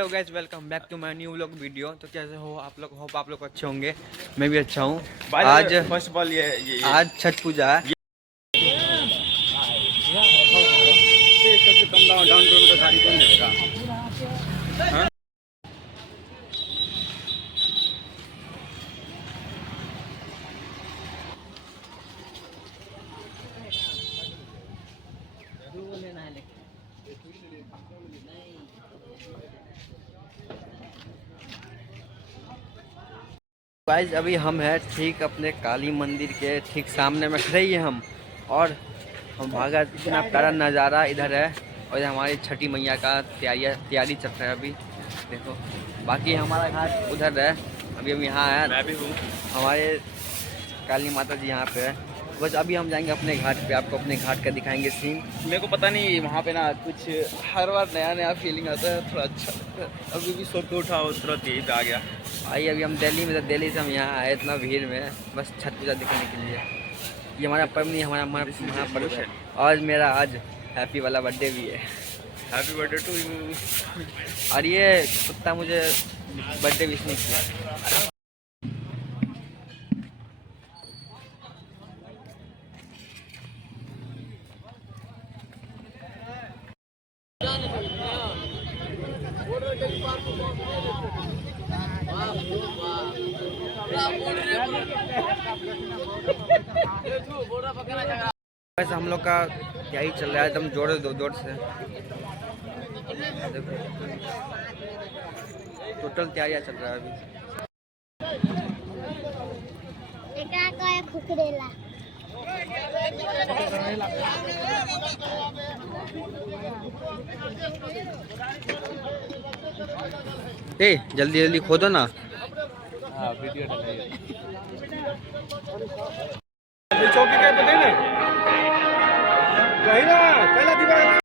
Hello guys, welcome back to my new vlog video. तो कैसे हो आप लोग? होप आप लोग अच्छे होंगे। मैं भी अच्छा हूँ। आज फर्स्ट ऑफ ऑल ये आज छठ पूजा है। सबसे कम डाउन पेमेंट का गाड़ी कौन देगा? हाँ? गाइस अभी हम हैं ठीक अपने काली मंदिर के ठीक सामने में खड़े ही हैं हम। और हम भागा इतना प्यारा नज़ारा इधर है। और हमारी छठी मैया का तैयारी चल रहा है अभी। देखो बाकी हमारा घाट उधर है। अभी हम यहाँ हैं। मैं भी हूँ। हमारे काली माता जी यहाँ पे है। बस अभी हम जाएंगे अपने घाट पे, आपको अपने घाट का दिखाएंगे सीन। मेरे को पता नहीं वहाँ पे ना कुछ हर बार नया नया फीलिंग आता है, थोड़ा अच्छा लगता है। अभी भी सो के उठा हो तुरंत यही पे आ गया। भाई अभी हम दिल्ली में, तो दिल्ली से हम यहाँ आए इतना भीड़ में बस छठ पूजा दिखाने के लिए। ये हमारा पर्व नहीं, हमारा महापर्व है। और मेरा आज हैप्पी वाला बर्थडे भी है। Happy birthday to you. और ये कुत्ता मुझे बर्थडे विश नहीं किया। बस हम लोग का तैयारी चल रहा है एकदम जोर से। टोटल तैयारियाँ चल रहा है अभी। ए जल्दी जल्दी खोदो ना। हाँ वीडियो डालिए। चौकी क्या पता है ना? कहीं ना पहला दीवार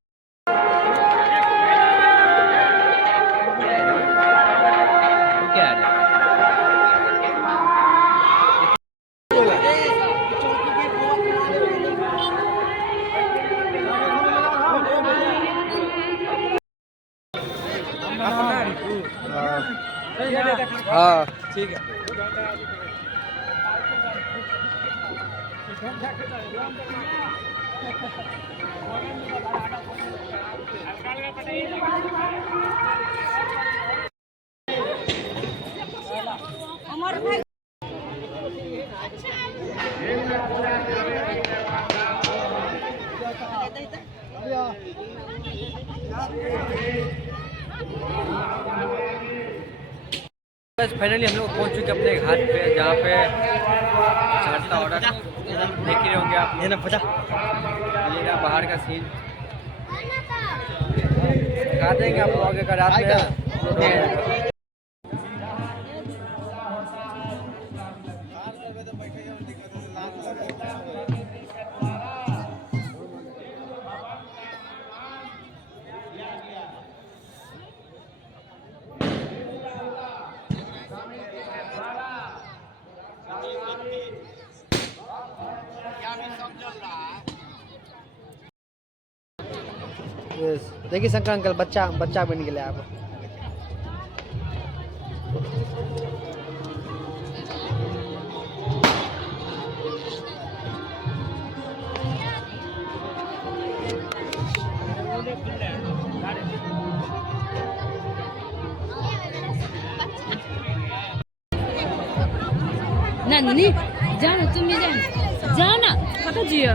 क्या है? हाँ ठीक है। बस फाइनली हम लोग पहुंच चुके अपने घाट पे, जहाँ पे चढ़ता ऑर्डर देख ही रहे होंगे आप। ये ना पता ये ना बाहर का सीन दिखा देंगे आप लोग आगे का रात में। देखिए शंकर अंकल बच्चा बन गया आप। नन्नी जाना तुम्हें जाना कता जियो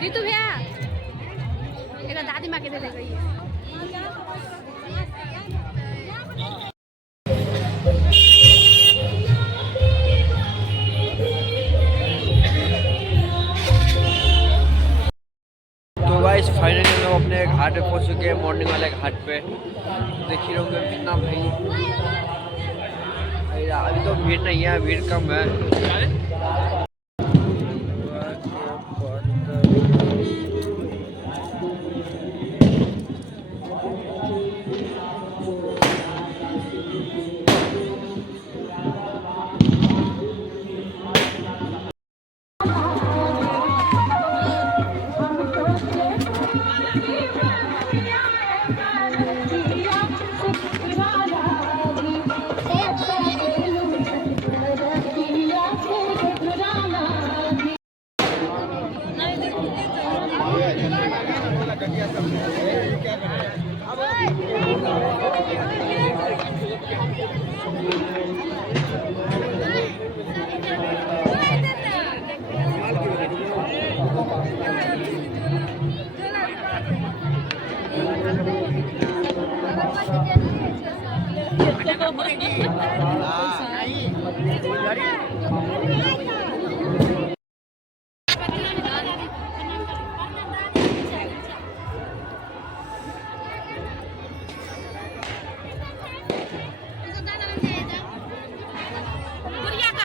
जीतू भैया एक दादी माँ के दे गई है। तो गाइस फाइनली हम लोग अपने घाट पे पहुंच चुके हैं, मॉर्निंग वाले घाट पे। देख ही रहोगे कितना भाई, अभी तो भीड़ नहीं है, भीड़ कम है।